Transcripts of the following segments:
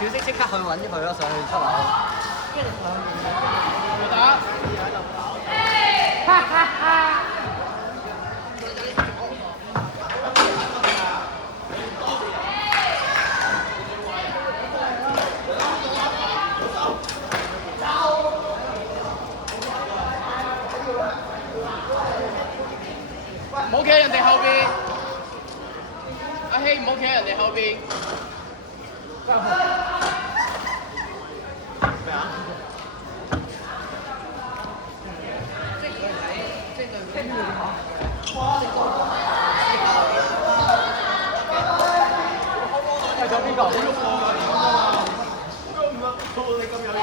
小息即刻去揾佢咯，上去出樓。跟住上面打。哈哈哈！唔好企喺人哋後邊，阿希唔好企喺人哋後邊。咩啊？係咗邊個？好喐喎！點啊？咁啊！你咁有型！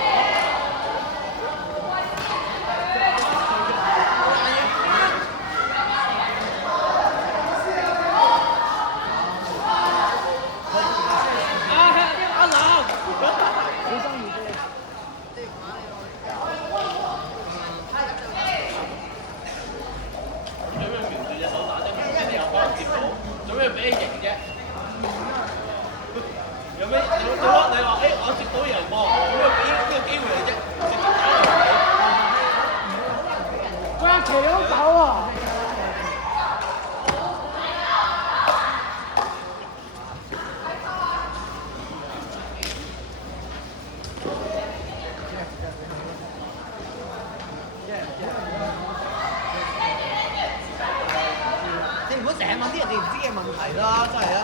做咩俾你贏啫？有咩？你話我接到人喎，咁咪俾呢個機會你啫？喂，騎佬走啊！你唔好成日問啲人哋唔知嘅問題啦，真係啊！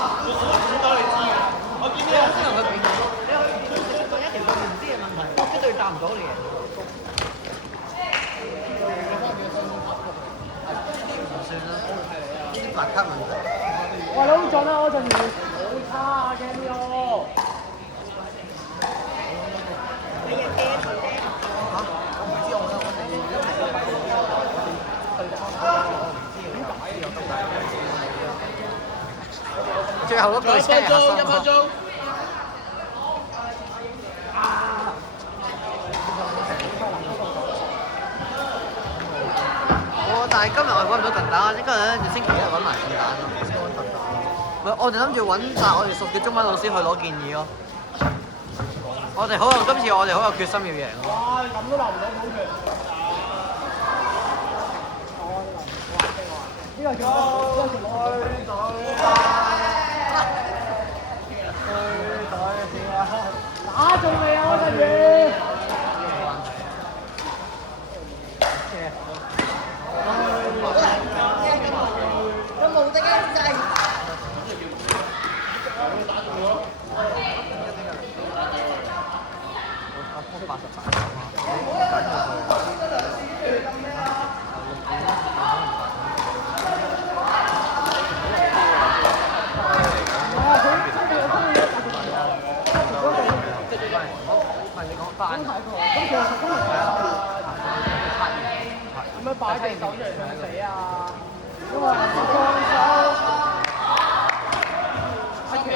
好多你知嘅，我見到有啲人你問一條佢唔知嘅問題，一對答唔到你嘅。唔算啦，呢啲白卡問題。喂，老盡啦，我陣時好差嘅呢個。你嘅驚佢驚嚇？我唔知我最後嗰句先係核心。1分鐘。但係今日我揾唔到近蛋，應該咧星期一揾埋近蛋咯。唔係，我哋諗住揾晒我哋熟嘅中文老師去攞建議咯。我哋好有今次我哋好有決心要贏咯。哇！咁都留唔到好強。呢個叫打中你啊！我陣時。有無敵嘅制。點樣擺隻手出嚟想死啊？因為放手。10秒。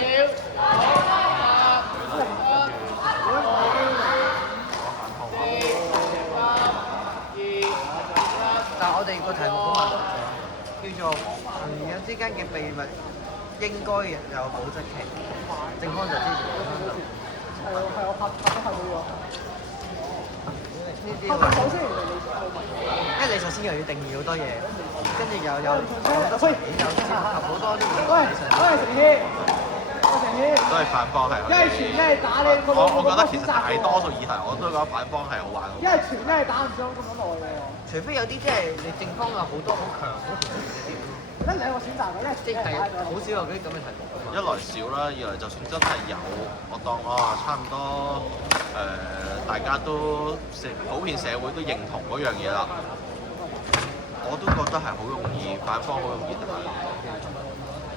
但係我哋個題目好問，叫做朋友之間嘅秘密應該有保質期。正方就支持正方就。係我拍得係冇用。呢啲首先因為你首先又要定義好多嘢，跟住又有好多層面，又涉及好多啲嘢。喂，成軒，成軒。都係反方係。一係傳，一係打你。我覺得其實大多數議題我都覺得反方係好玩。一係傳，一係打唔上咁耐喎。除非有啲即係你正方有好多好強好強嘅點。得兩個選擇嘅咧，即係好少有嗰啲咁嘅題目㗎嘛。一來少啦，二來就算真係有，我當差唔多大家都普遍社會都認同嗰樣嘢啦，我都覺得係好容易反方好容易得。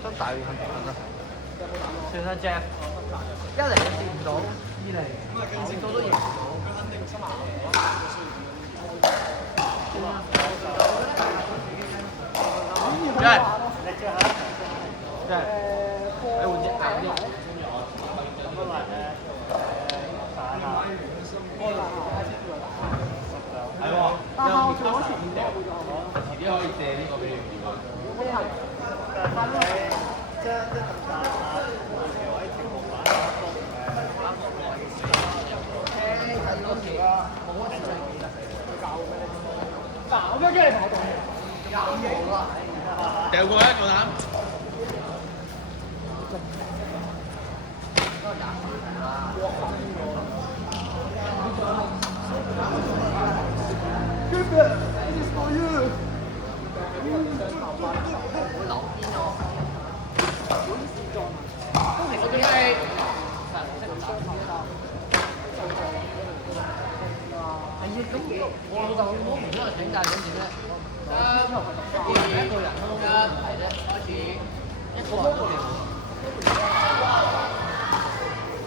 都大會肯定得。算啦 Jeff，一嚟你接唔到，二嚟接到都贏唔到。即係，你換隻硬啲。我邊個叫你跑動？掉過一個膽。我準備。我老豆老母唔想去請假，咁點咧？一個人係啫，開始一個人都嚟。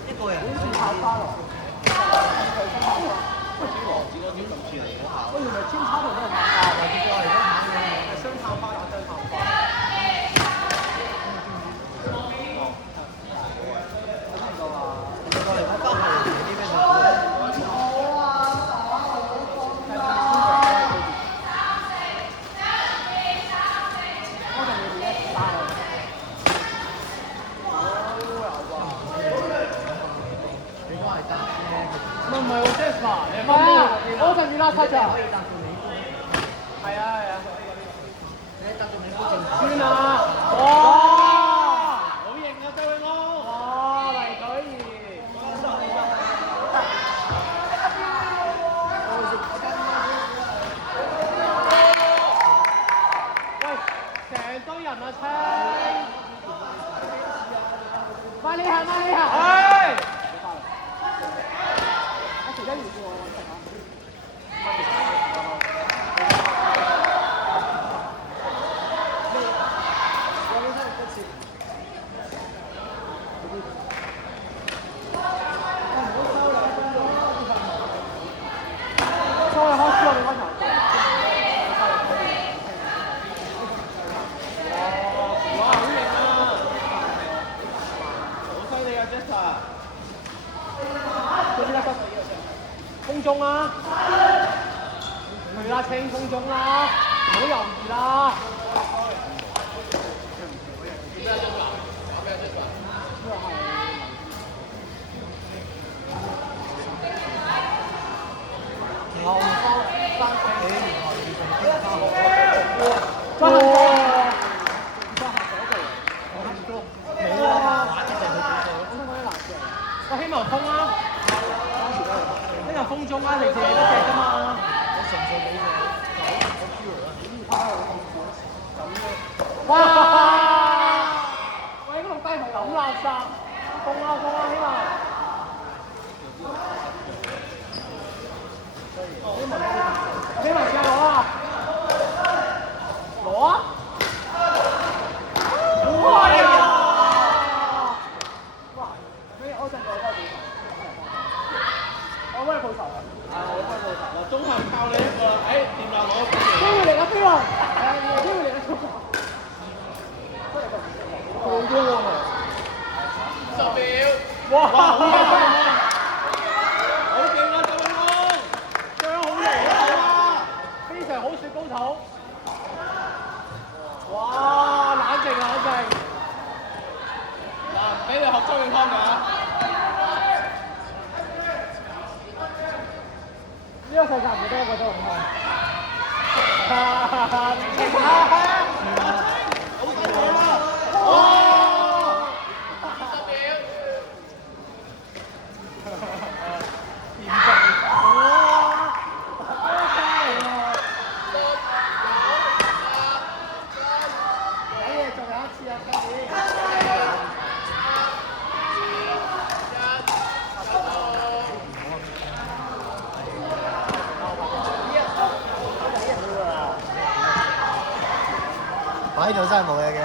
一個人先跑花咯。我原來天差同都係跑花，或者過嚟都跑嘅，雙跑花打雙跑花。過嚟跑翻後邊啲咩就？唔係喎 Jasper， 你係啊，我陣時拉七咋。係啊係啊。算啦，哇！好型啊，周永安！哇，黎舉儀。喂，成堆人啊，青！快啲行，快啲行！係。一元喎，我食下。收你開始我哋開頭。哇！好型啊！好犀利啊 ，Jasper！ 空中啦，去啦，清空中啦，唔好猶豫啦。後方翻起，然後變成天花板。哇！冇啊！玩啲就係佢我希望封啦，呢個封中啦，你自己都隻啫嘛。我純粹俾佢哇！喂，呢個低係咁垃圾，封啦封啦，希望。希望試下攞啊！攞啊！哇！我陣我幫你報仇，我幫你報仇。我幫你報仇。嗱，中行靠你一個，掂啦攞。機會嚟啦，飛龍！機會嚟啦，中行。好多喎！10秒。哇！好勁啊！好勁啊，周永安！張好嚟啊！非常好雪高thủ。哇！冷靜冷靜。嗱，俾你學周永康㗎。呢個世界唔會多一個周永康。勁啊！好犀利啊！哇！20秒。掂盡。哇！好犀利啊！睇嘢仲有一次啊，今年。擺喺度真係冇嘢嘅。